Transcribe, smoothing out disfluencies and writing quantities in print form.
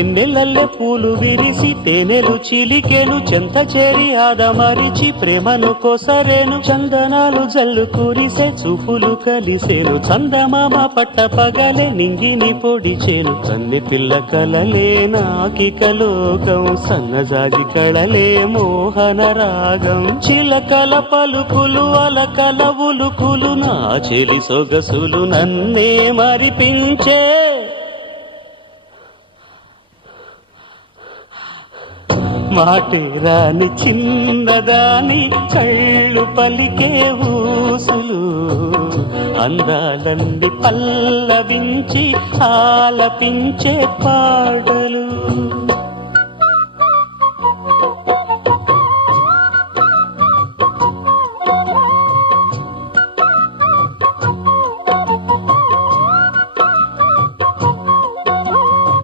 వెన్నెలల్లె పూలు విరిసి తేనెలు చిలికెను చెంత చేరి ఆదమరిచి ప్రేమను కోసరేను చందనాలు జల్లు కురిసే చూపులు కలిసేను చందమామ పట్ట పగలే నింగిని పొడిచేను కన్నె పిల్ల కలలే నాకిక లోకం సన్నజాజి కళలే మోహన రాగం చిలకల పలుకులు అలకల ఉలుకులు నా చెలి సొగసులు నన్నే మరిపించే మాటే రాని చిన్నదాని కళ్ళు పలికే ఊసులు అందాలన్నీ పల్లవించి ఆలపించే పాటలు